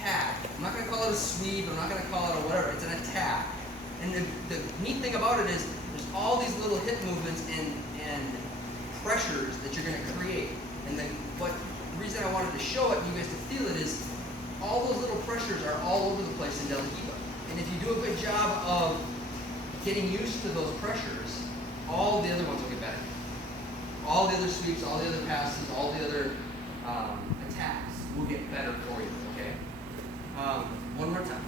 attack. I'm not going to call it a sweep, I'm not going to call it a whatever, it's an attack. And the neat thing about it is there's all these little hip movements and pressures that you're going to create. And the reason I wanted to show it and you guys to feel it is all those little pressures are all over the place in Del Hiva. And if you do a good job of getting used to those pressures, all the other ones will get better. All the other sweeps, all the other passes, all the other attacks will get better for you, okay? One more time.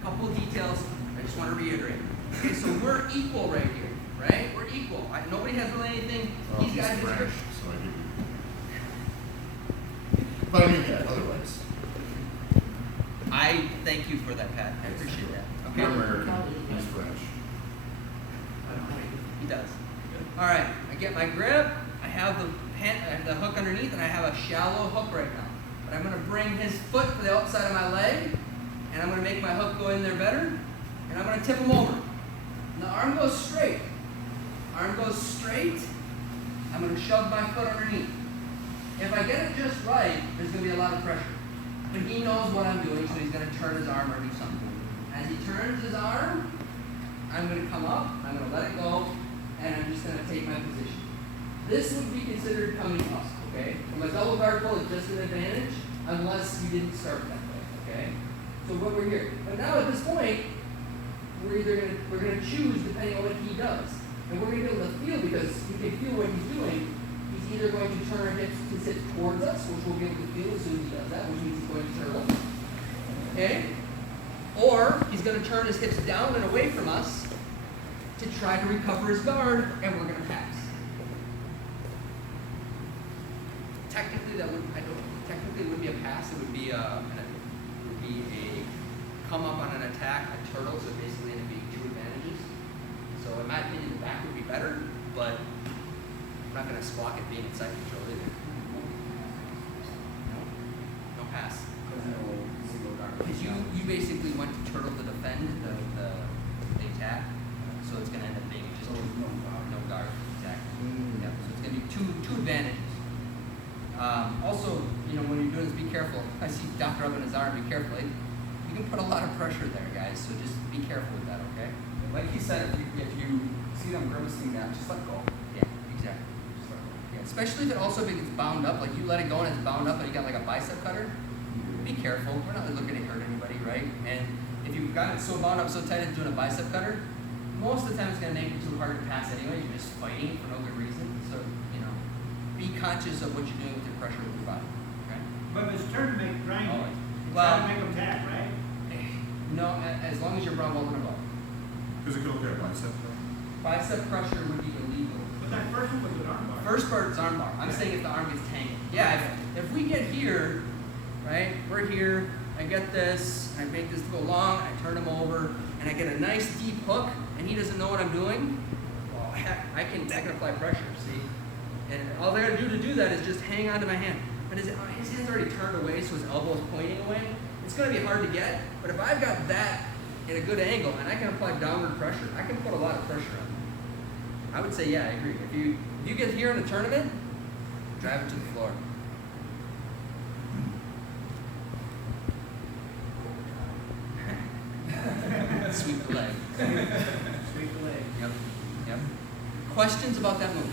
A couple of details I just want to reiterate. Okay, so we're equal right here, right? We're equal. Nobody has really anything. Well, These guys French, are. so I give you. But I mean, yeah, otherwise. I thank you for that, Pat. I appreciate that. Okay. You're American. He's French. He does. All right. I get my grip. I have the hook underneath, and I have a shallow hook right now. But I'm going to bring his foot to the outside of my leg, and I'm going to make my hook go in there better, and I'm going to tip him over. And the arm goes straight. Arm goes straight. I'm going to shove my foot underneath. If I get it just right, there's going to be a lot of pressure. But he knows what I'm doing, so he's going to turn his arm or do something. As he turns his arm, I'm going to come up, I'm going to let it go, and I'm just going to take my position. This would be considered coming up, okay? From a double guard pull, it's just an advantage, unless you didn't start that way, okay? So what we're here. But now at this point, we're going to choose depending on what he does. And we're going to be able to feel, because we can feel what he's doing. He's either going to turn his hips towards us, which we'll be able to feel as soon as he does that, which means he's going to turn up. Okay? Or he's going to turn his hips down and away from us to try to recover his guard, and we're going to pass. Technically, it wouldn't be a pass. It would be a come up on an attack, a turtle. So basically, it'd be two advantages. So in my opinion, the back would be better, but I'm not going to squawk at being inside control either. No pass. Because you basically went to turtle to defend the attack, so it's going to end up being just no guard attack. Yeah, so it's going to be two advantages. Also, when you're doing this, be careful. I see Doc rubbing his arm. Be careful. You can put a lot of pressure there, guys. So just be careful with that, okay? Like he said, if you see them grimacing down, just let go. Yeah, exactly. Just let go. Yeah, especially if it gets bound up. Like you let it go and it's bound up, and you got like a bicep cutter. Be careful. We're not looking to hurt anybody, right? And if you've got it so bound up so tight it's doing a bicep cutter, most of the time it's going to make it too hard to pass anyway. You're just fighting for no good reason. So, be conscious of what you're doing with your pressure with your body. Okay? But it's turn to make triangle. Always. It's Well, trying to make them tap, right? No, as long as you're brown belt and above. Because it could look at bicep. Bicep crusher would be illegal. But that first one was an arm bar. First part is arm bar. I'm saying if the arm gets tangled. Yeah, if we get here, right, we're here, I get this, I make this go long, I turn him over, and I get a nice deep hook, and he doesn't know what I'm doing, well, heck, I can apply pressure, see? And all I gotta do to do that is just hang on to my hand. But his hand's already turned away, so his elbow's pointing away. It's gonna be hard to get, but if I've got that at a good angle, and I can apply downward pressure, I can put a lot of pressure on it. I would say, yeah, I agree. If you get here in a tournament, drive it to the floor. Sweep the leg. Sweep the leg. Yep. Questions about that move?